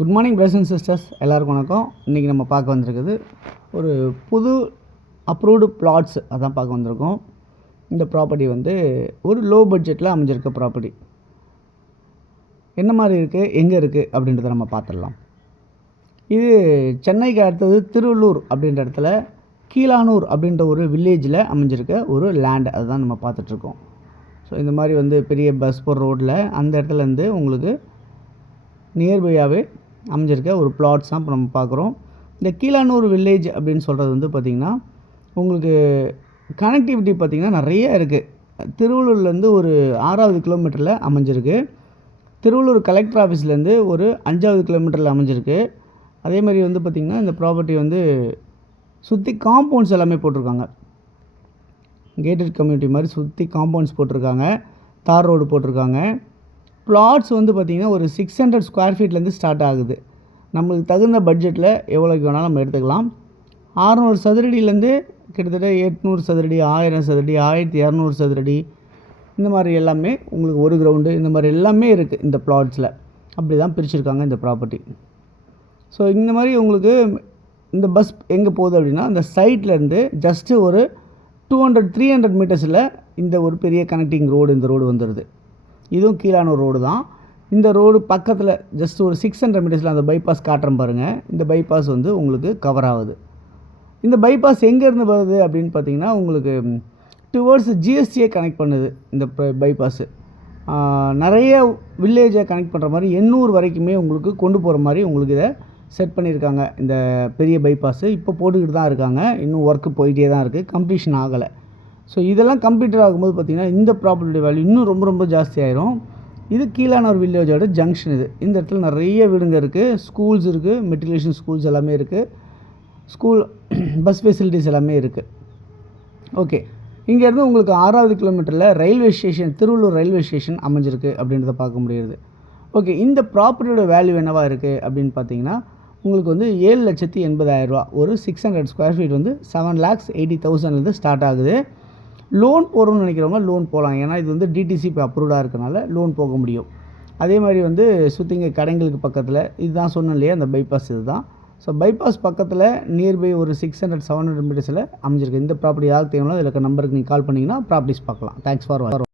Good morning brothers and sisters, எல்லாருக்கும் வணக்கம். இன்றைக்கி நம்ம பார்க்க வந்திருக்குது ஒரு புது அப்ரூவ்டு பிளாட்ஸ் அதான் பார்க்க வந்திருக்கோம். இந்த ப்ராப்பர்ட்டி வந்து ஒரு லோ பட்ஜெட்டில் அமைஞ்சிருக்க ப்ராப்பர்ட்டி. என்ன மாதிரி இருக்குது, எங்கே இருக்குது அப்படின்றத நம்ம பார்த்துடலாம். இது சென்னைக்கு அடுத்தது திருவள்ளூர் அப்படின்ற இடத்துல கீழானூர் அப்படின்ற ஒரு வில்லேஜில் அமைஞ்சிருக்க ஒரு லேண்ட், அதுதான் நம்ம பார்த்துட்ருக்கோம். ஸோ இந்த மாதிரி வந்து பெரிய பஸ் போகிற ரோட்டில் அந்த இடத்துலேருந்து உங்களுக்கு நியர்பையாகவே அமைஞ்சிருக்க ஒரு பிளாட்ஸ் தான் இப்போ நம்ம பார்க்குறோம். இந்த கீழானூர் வில்லேஜ் அப்படின்னு சொல்கிறது வந்து பார்த்திங்கன்னா உங்களுக்கு கனெக்டிவிட்டி பார்த்திங்கன்னா நிறைய இருக்குது. திருவள்ளூர்லேருந்து ஒரு 6வது கிலோமீட்டரில் அமைஞ்சிருக்கு. திருவள்ளூர் கலெக்டர் ஆஃபீஸ்லேருந்து ஒரு 5வது கிலோமீட்டரில் அமைஞ்சிருக்கு. அதே மாதிரி வந்து பார்த்திங்கன்னா இந்த ப்ராப்பர்ட்டி வந்து சுற்றி காம்பவுண்ட்ஸ் எல்லாமே போட்டிருக்காங்க. கேட்டட் கம்யூனிட்டி மாதிரி சுற்றி காம்பவுண்ட்ஸ் போட்டிருக்காங்க, தார் ரோடு போட்டிருக்காங்க. பிளாட்ஸ் வந்து பார்த்திங்கன்னா ஒரு 600 ஸ்கொயர் ஃபீட்லேருந்து ஸ்டார்ட் ஆகுது. நம்மளுக்கு தகுந்த பட்ஜெட்டில் எவ்வளோக்கு வேணாலும் நம்ம எடுத்துக்கலாம். 600 சதுரடியிலேருந்து கிட்டத்தட்ட 800 சதுரடி, 1000 சதுரடி, 1200 சதுரடி, இந்த மாதிரி எல்லாமே உங்களுக்கு ஒரு கிரவுண்டு இந்த மாதிரி எல்லாமே இருக்குது இந்த பிளாட்ஸில். அப்படி தான் பிரிச்சுருக்காங்க இந்த ப்ராப்பர்ட்டி. ஸோ இந்த மாதிரி உங்களுக்கு இந்த பஸ் எங்கே போகுது அப்படின்னா அந்த சைட்லேருந்து ஜஸ்ட்டு ஒரு 200-300 மீட்டர்ஸில் இந்த ஒரு பெரிய கனெக்டிங் ரோடு, இந்த ரோடு வந்துடுது. இதுவும் கீழானூர் ரோடு தான். இந்த ரோடு பக்கத்தில் ஜஸ்ட் ஒரு 600 மீட்டர்ஸில் அந்த பைபாஸ் காட்டுறேன் பாருங்கள். இந்த பைபாஸ் வந்து உங்களுக்கு கவர் ஆகுது. இந்த பைபாஸ் எங்கேருந்து வருது அப்படின்னு பார்த்தீங்கன்னா உங்களுக்கு டுவர்ட்ஸ் ஜிஎஸ்டியை கனெக்ட் பண்ணுது. இந்த பைபாஸு நிறைய வில்லேஜை கனெக்ட் பண்ணுற மாதிரி 800 வரைக்குமே உங்களுக்கு கொண்டு போகிற மாதிரி உங்களுக்கு இதை செட் பண்ணியிருக்காங்க. இந்த பெரிய பைபாஸு இப்போ போட்டுக்கிட்டு தான் இருக்காங்க. இன்னும் ஒர்க்கு போயிட்டே தான் இருக்குது, கம்ப்ளீஷன் ஆகலை. ஸோ இதெல்லாம் கம்ப்ளீட்டட் ஆகும்போது பார்த்திங்கன்னா இந்த ப்ராப்பர்ட்டி வேல்யூ இன்னும் ரொம்ப ரொம்ப ஜாஸ்தி ஆயிரும். இது கீழானூர் வில்லேஜோட ஜங்ஷன். இது இந்த இடத்துல நிறைய வீடுங்க இருக்குது, ஸ்கூல்ஸ் இருக்குது, மெட்ரிகுலேஷன் ஸ்கூல்ஸ் எல்லாமே இருக்குது, ஸ்கூல் பஸ் ஃபெசிலிட்டிஸ் எல்லாமே இருக்குது. ஓகே, இங்கேருந்து உங்களுக்கு 6வது கிலோமீட்டரில் railway station, Tiruvallur railway station அமைஞ்சிருக்கு அப்படின்றத பார்க்க முடியுது. ஓகே, இந்த ப்ராப்பர்ட்டியோட வேல்யூ என்னவாக இருக்குது அப்படின்னு பார்த்தீங்கன்னா உங்களுக்கு வந்து 7,80,000 ஒரு 600 ஸ்கொயர் ஃபீட் வந்து 7,80,000 ஸ்டார்ட் ஆகுது. லோன் போகிறோம்னு நினைக்கிறவங்க லோன் போகலாம். ஏன்னா இது வந்து டிடிசி இப்போ அப்ரூவ்டாக இருக்கனால லோன் போக முடியும். அதே மாதிரி வந்து சுற்றிங்க கடைங்களுக்கு பக்கத்தில் இதுதான் சொன்னேன் இல்லையா, அந்த பைபாஸ் இது தான். ஸோ பைபாஸ் பக்கத்தில் நியர்பை ஒரு 600-700 மீட்டர்ஸில் அமைஞ்சிருக்கு. இந்த ப்ராப்பர்ட்டி யாருக்கு தேவையோ இதில் இருக்க நம்பருக்கு நீங்கள் கால் பண்ணிங்கன்னா ப்ராப்பர்ட்டிஸ் பார்க்கலாம். தேங்க்ஸ் ஃபார் வாட்சிங்.